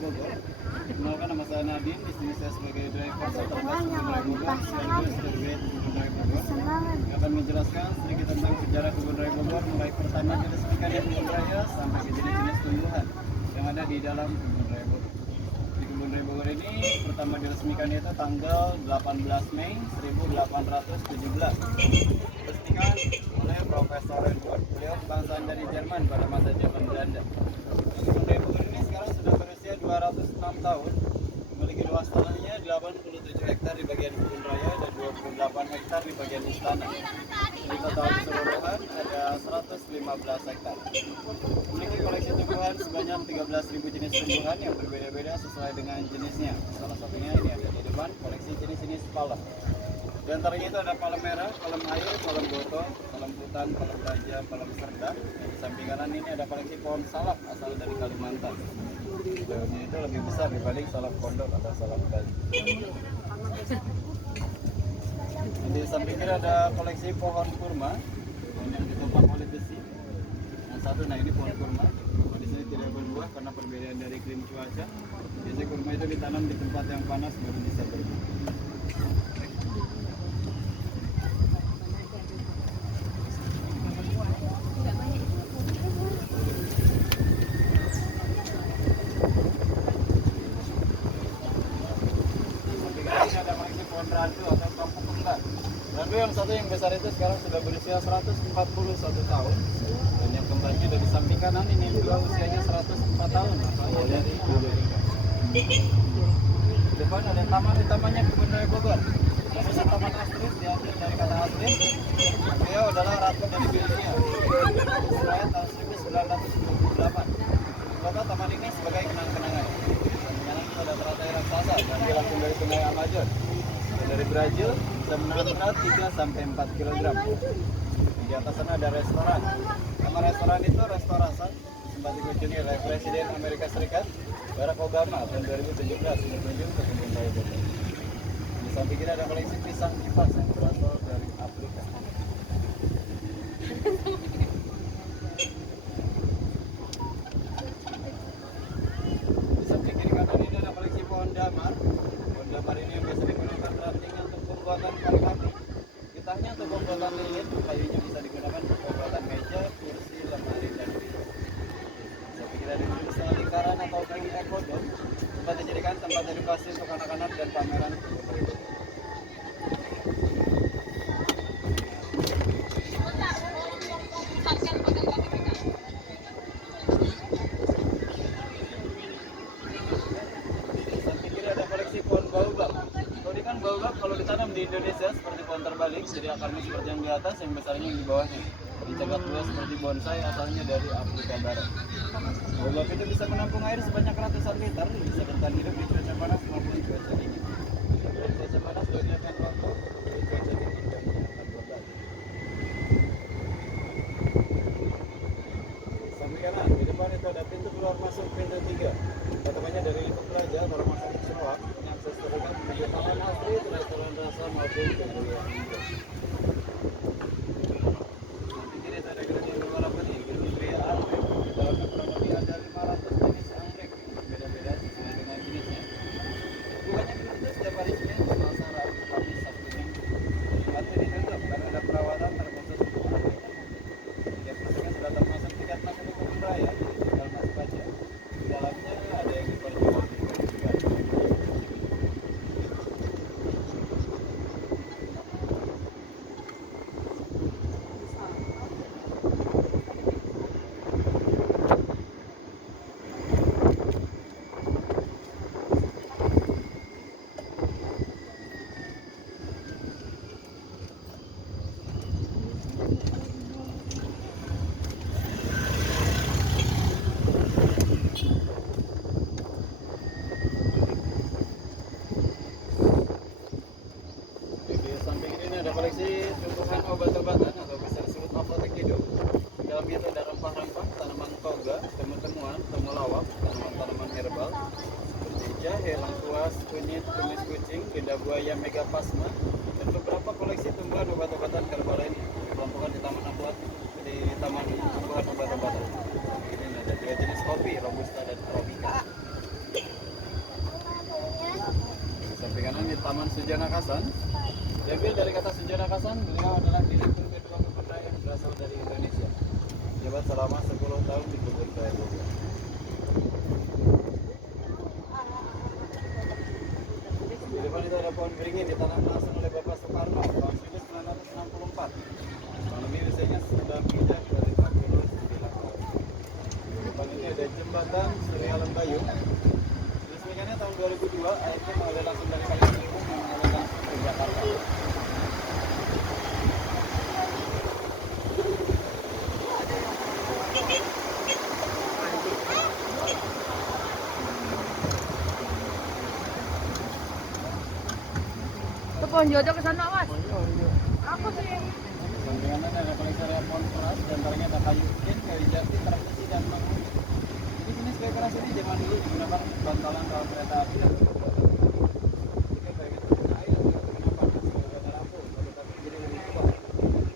Bogor. Perkenalkan, nama saya Nadine, di sini saya sebagai driver Satlantas Kebun Raya Bogor, sekaligus Dirwet Kebun Raya Bogor. Yang akan menjelaskan sedikit tentang sejarah Kebun Raya Bogor, mulai pertama diresmikannya Kebun Raya sampai ke jenis-jenis tumbuhan yang ada di dalam Kebun Raya Bogor. Di Kebun Raya Bogor ini pertama diresmikan itu tanggal 18 Mei 1817. Diresmikan oleh Profesor Edward. Beliau kebangsaan dari Jerman pada masa zaman Belanda. Kebun Raya Bogor ini sekarang sudah berusia 206 tahun. Memiliki luas tanahnya 87 hektar di bagian kebun raya dan 28 hektar di bagian istana. Di total keseluruhan ada 115 hektar. Memiliki koleksi tumbuhan sebanyak 13.000 jenis tumbuhan yang berbeda-beda sesuai dengan jenisnya. Salah satunya ini ada di depan, koleksi jenis-jenis palem. Di antaranya itu ada palem merah, palem air, palem boto, palem hutan, palem raja, palem serdang. Dan di samping kanan ini ada koleksi pohon salak asal dari Kalimantan. Daunnya itu lebih besar dibanding salak pondok atau salak Bali. Di samping kiri ada koleksi pohon kurma yang ditopang oleh besi. Yang satu, nah ini pohon kurma. Di sini tidak berbuah karena perbedaan dari iklim cuaca. Biasanya kurma itu ditanam di tempat yang panas baru bisa berbuah. Randu atau kampung kembar. Randu yang satu yang besar itu sekarang sudah berusia 141 tahun, dan yang kembarnya dari samping kanan ini juga usianya 104 tahun, asalnya dari Amerika. Depan ada taman, utamanya Kebun Raya Bogor. Namanya Taman Astrid, diambil dari kata Astrid. Beliau adalah ratu dari Belgia. Israel tahun 1928. Kota taman ini sebagai kenang-kenangan. Kenang itu ada teratai raksasa dan dia langsung dari sungai Amazon. Dari Brazil bisa menahan berat 3-4 kg. Di atas sana ada restoran. Nama restoran itu Restorasa, sempat dikunjungi oleh Presiden Amerika Serikat Barack Obama tahun 2017 berkunjung ke Kebun Raya Bogor. Di samping kiri ada koleksi pisang kipas yang berasal dari Afrika. Di samping kiri kanan ini ada koleksi pohon damar. Pohon damar ini yang biasa digunakan rantingnya untuk pembuatan kayu. Getahnya untuk pembuatan lilin, kayunya bisa digunakan untuk pembuatan meja, kursi, lemari, dan pintu. Saya pikir ada di setengah lingkaran atau kayu ekodom, tempat dijadikan tempat edukasi untuk anak-anak dan pameran. Baobab kalau ditanam di Indonesia seperti pohon terbalik, jadi akarnya seperti yang di atas, yang besarnya yang di bawahnya. Dijabat luas seperti bonsai, asalnya dari Afrika Barat. Baobab itu bisa menampung air sebanyak ratusan liter, bisa bertahan hidup di cuaca panas maupun cuaca dingin. Di cuaca panas dunia akan rontok, di cuaca dingin dan akan berubah. Samping kanan, di depan itu ada pintu keluar masuk pintu 3. Potongannya dari lingkup raja, baru masuk ke Seruak, yang akses terdekat menuju Taman Astrid, restoran rasa maupun kemuliaan Hindu. Nanti kiri ada gereja berwarna putih, gereja pria anggrek. Di dalamnya kurang lebih ada 500 jenis anggrek, berbeda-beda sesuai dengan jenisnya. Bukanya begitu setiap hari Senin, Selasa, Rabu, Kamis, Sabtu, Minggu. Tempatnya ditutup karena ada perawatan terkhusus untuk anggrek. Tiap masuknya sudah termasuk tiket masuk ke Kebun Raya, tinggal masuk aja. Di dalamnya ada yang diperjualbelikan juga. Ada koleksi tumbuhan obat-obatan atau bisa disebut apotek hidup. Di dalamnya itu ada rempah-rempah, tanaman toga, temuan-temuan, temulawak, tanaman-tanaman herbal seperti jahe, lengkuas, kunyit, tumis kucing, lidah buaya, megaplasma, dan beberapa koleksi tumbuhan obat-obatan herbal lainnya. Dikelompokkan di taman tumbuhan obat-obatan. Ini ada 2 jenis kopi, robusta dan arabica. Sujana Kasan. Diambil dari kata Sujana Kasan, beliau adalah direktur kedua kebun raya yang berasal dari Indonesia. Jabat selama 10 tahun di kebun raya Bogor. Di depan itu ada pohon beringin ditanam langsung oleh Bapak Soekarno tahun 1964. Kurang lebih usianya sudah menginjak dari 49 tahun. Di depan ini ada jembatan Sri Alem Bayung. Diresmikannya tahun 2002, akhirnya mengalir langsung dari Kali Ciliwung mengalir langsung ke Jakarta. Itu pohon jodoh ke sana, Mas. Aku sih. Sampingan ada koleksi pohon keras, diantaranya ada kayu ken, kayu jati, terang besi, dan mangrove. Jadi jenis kayu keras ini zaman dulu digunakan untuk bantalan rel kereta api dan jika kayu itu kena air atau kena panas, tidak ada lampu, tetapi jadi lebih kuat.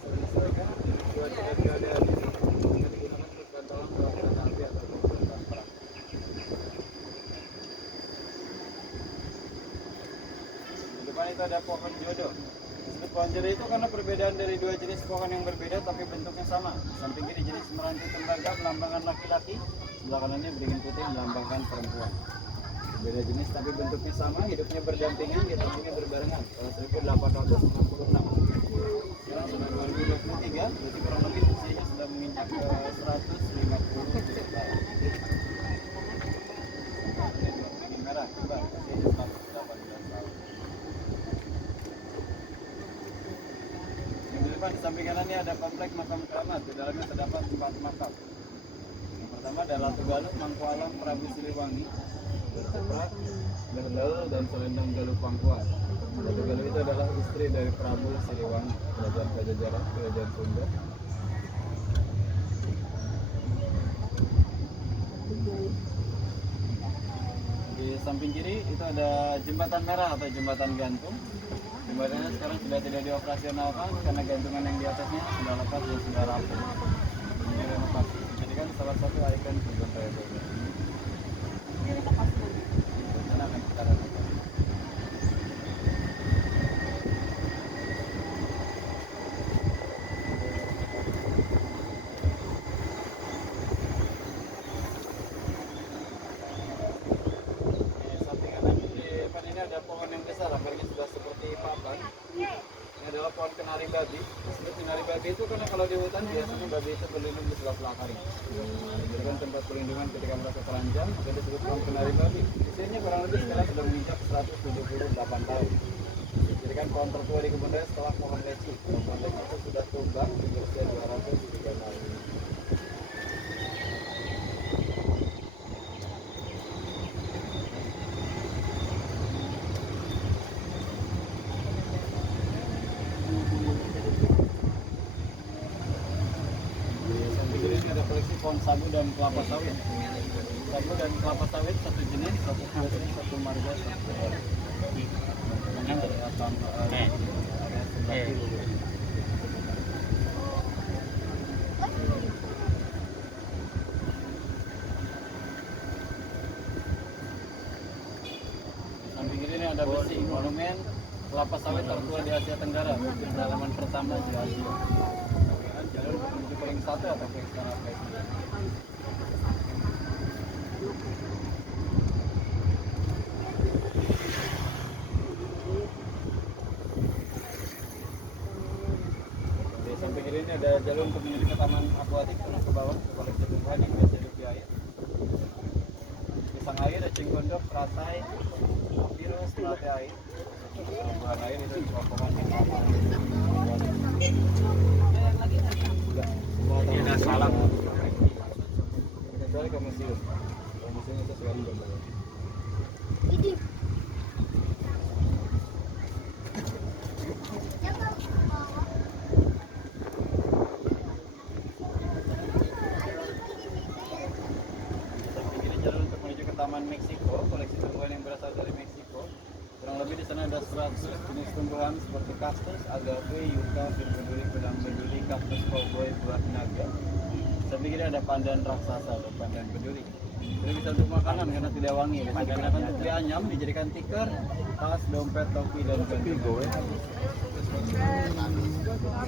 Disesuaikan dengan cuaca dan keadaan di sini, jika digunakan untuk bantalan rel kereta api atau bantalan perang. Di depan itu ada pohon jodoh. Disebut pohon jodoh itu karena perbedaan dari dua jenis pohon yang berbeda tapi bentuknya sama. Samping kiri jenis meranti tembaga melambangkan laki-laki, sebelah kanannya beringin putih melambangkan perempuan. Beda jenis tapi bentuknya sama, hidupnya berdampingan, ditemui berbarengan tahun 1866. Sekarang sudah 2023, berarti kurang lebih usianya sudah menginjak ke 150 tahun. Ini dua beringin merah, coba usianya 118 tahun. Yang di depan di samping kanannya ada komplek makam keramat. Di dalamnya terdapat 4 makam. Yang pertama adalah Ratu Galuh, Mangku Alam, Prabu Siliwangi, Berceprak, Berdal, dan Selendang Galuh Pangkuan. Ratu Galuh itu adalah istri dari Prabu Siliwangi, Kerajaan Pajajaran, Kerajaan Sunda. Di samping kiri itu ada jembatan merah atau jembatan gantung. Jembatannya sekarang sudah tidak dioperasionalkan karena gantungan yang di atasnya sudah lepas dan sudah rapuh. Ini renovasi dijadikan salah satu ikon kebun raya Bogor. Rencana akan kita renovasi. Di samping kanan di depan ini ada pohon yang besar, akarnya sudah seperti papan. Ini adalah pohon kenari babi. Disebut kenari babi itu karena kalau di hutan biasanya babi itu berlindung di sela-sela karang. Dijadikan tempat perlindungan ketika mereka terancam, maka disebut pohon kenari babi. Usianya kurang lebih sekarang sudah menginjak 178 tahun. Dijadikan pohon tertua di kebun raya setelah pohon leci. Pohon leci itu sudah tumbang di usia 203 tahun. Di samping kiri ini ada koleksi pohon sagu dan kelapa sawit. Sagu dan kelapa sawit satu jenis, satu spesies, satu marga, satu area. Ini dari asam area sebelah kiri. Di samping kiri ini ada besi monumen kelapa sawit tertua di Asia Tenggara, halaman pertama di Asia. Jalur menuju Peling 1 atau ke Istana Presiden. Di samping kiri ini ada jalur untuk menuju ke Taman Akuatik, penuh ke bawah, ke koleksi tumbuhan yang biasa hidup di air. Pisang air, eceng gondok, ratai, virus, melati air. Tumbuhan air itu pohon yang apa? Ini ada salam. Kecuali ke museum. Kalau museum itu sekali berbayar. Samping kiri jalan untuk menuju ke Taman Meksiko, koleksi tumbuhan yang berasal dari Meksiko. Kurang lebih di sana ada 100 jenis tumbuhan seperti kaktus, agave, yucca, bir berduri, pedang berduri, kaktus cowboy, buah naga. Samping kiri ada pandan raksasa atau pandan berduri. Di Tidak bisa untuk makanan karena tidak wangi. Digunakan untuk dianyam, dijadikan tikar, tas, dompet, topi, dan gantungan.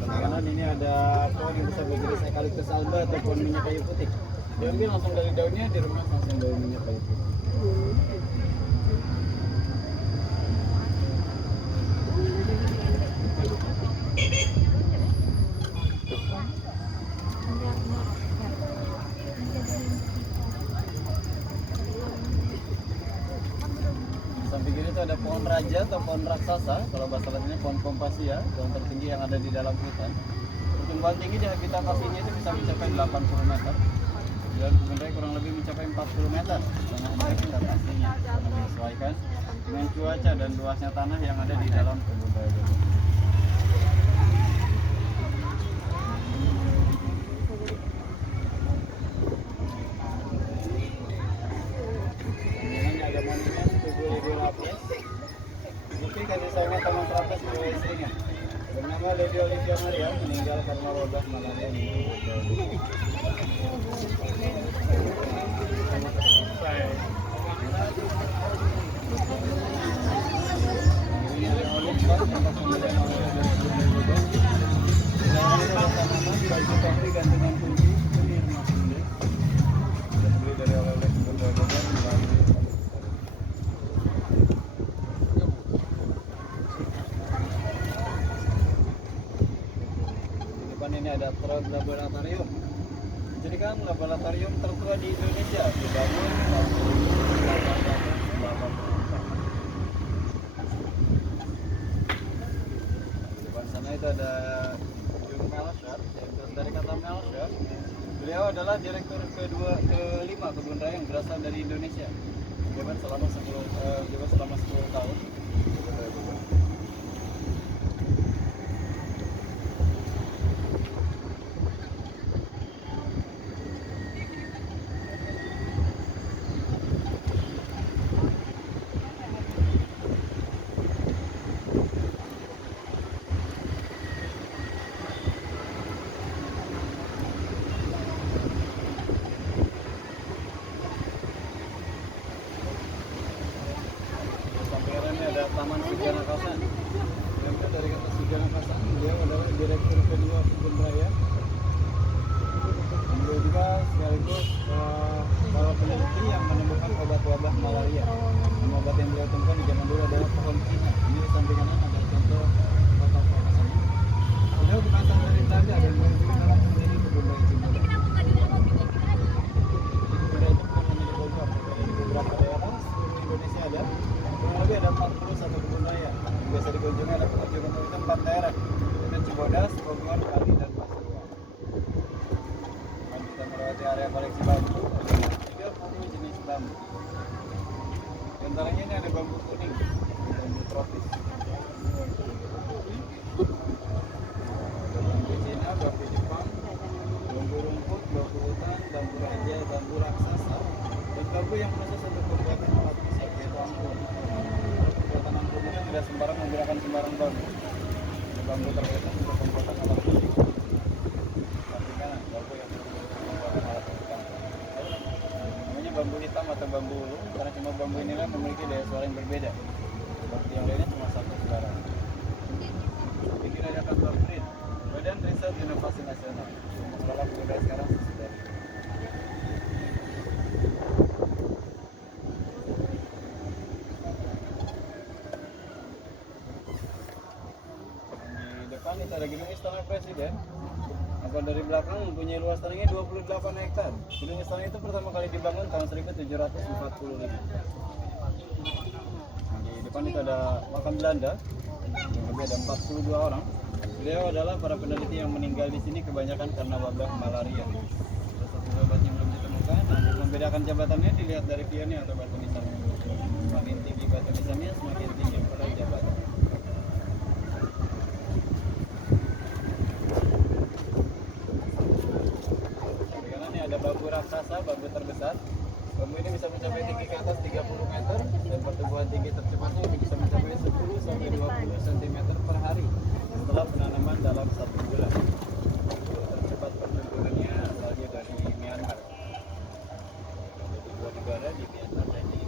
Kanan ini ada pohon yang bisa berjenis eukaliptus alba ataupun minyak kayu putih. Diambil langsung dari daunnya, diremas langsung dari minyak kayu putih. Samping kiri itu ada pohon raja atau pohon raksasa, kalau bahasa lainnya pohon kompasia, pohon tertinggi yang ada di dalam hutan. Pertumbuhan tinggi di habitat aslinya itu bisa mencapai 80 meter dan kebun raya kurang lebih mencapai 40 meter karena di habitat aslinya karena menyesuaikan dengan cuaca dan luasnya tanah yang ada di dalam kebun raya. Mungkin kasih sayangnya teman teratas oleh istrinya bernama Lady Olivia Maria meninggal karena wabah malaria di ini ada Trod Laboratorium. Jadi kan laboratorium tertua di Indonesia dibangun tahun 1880. Di depan sana itu ada Jung Melcher, yaitu dari kata Melcher. Beliau adalah direktur kelima kebun raya yang berasal dari Indonesia. Jabat selama 10 tahun. Ada Taman Sujana Kasan. Yang dari kata Sujana Kasan, beliau adalah direktur kedua kebun raya. Beliau juga sekaligus para peneliti yang menemukan obat wabah malaria. Nama obat yang beliau temukan di zaman dulu adalah pohon Cina. Ini di samping kanan ada contoh kotak kasan. Beliau berasal dari Belanda dan beliau juga dalam sendiri kebun raya Cina. Kebun raya itu bukan hanya di Bogor, tapi di beberapa daerah seluruh Indonesia ada. Kurang lebih ada 41 kebun raya. Yang biasa dikunjungi ada pengunjung itu 4 daerah, yaitu Cibodas, Bogor, Bali, dan Pasuruan. Dan kita melewati area koleksi bambu, ada 30 jenis bambu. Di antaranya ini ada bambu kuning, bambu tropis. Ada bambu Cina, bambu Jepang, bambu rumput, bambu hutan, bambu raja, bambu raksasa, dan bambu yang khusus untuk pembuatan alat musik, yaitu angklung. Pembuatan angklung itu tidak sembarang menggunakan sembarang bambu. Ada bambu terbatas untuk pembuatan alat musik. Samping kanan, bambu yang pembuatan alat musik angklung. Namanya bambu hitam atau bambu ulung, karena cuma bambu inilah memiliki daya suara yang berbeda. Seperti yang lainnya cuma satu suara. Bikin ada kantor BRIN, Badan Riset Inovasi Nasional. Mengelola kebun raya sekarang sesudah. Itu ada gedung Istana Presiden. Apa dari belakang mempunyai luas tanahnya 28 hektar. Gedung istana itu pertama kali dibangun tahun 1745. Di depan itu ada makam Belanda. Yang lebih ada 42 orang. Beliau adalah para peneliti yang meninggal di sini kebanyakan karena wabah malaria. Ada satu obatnya belum ditemukan. Untuk membedakan jabatannya dilihat dari pionnya atau batu nisannya. Semakin tinggi batu nisannya, semakin tinggi pula jabatan. Ada bambu raksasa, bambu terbesar. Bambu ini bisa mencapai tinggi ke atas 30 meter dan pertumbuhan tinggi tercepatnya bisa mencapai 10 sampai 20 cm per hari setelah penanaman dalam 1 bulan. Tercepat pertumbuhannya asalnya dari Myanmar. Jadi 2 negara lagi biar ada ini.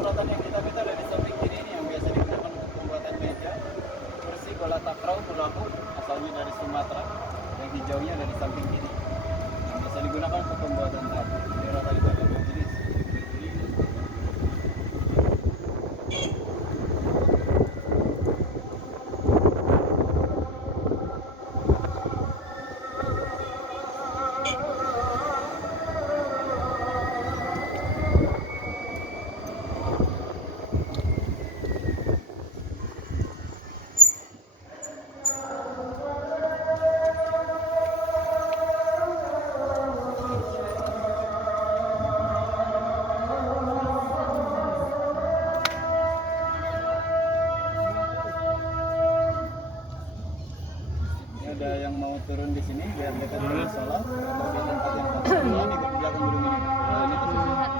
Suratan yang kita minta dari samping kiri ini yang biasa digunakan untuk pembuatan meja, kursi, bola takraw, bulaku, asalnya dari Sumatera, yang hijaunya dari samping kiri, yang biasa digunakan untuk pembuatan tabu. Suratan itu ada dua jenis. Ada yang mau turun di sini biar dekat dengan sholat atau di tempat yang di belakang gedung ini. Ini posisi.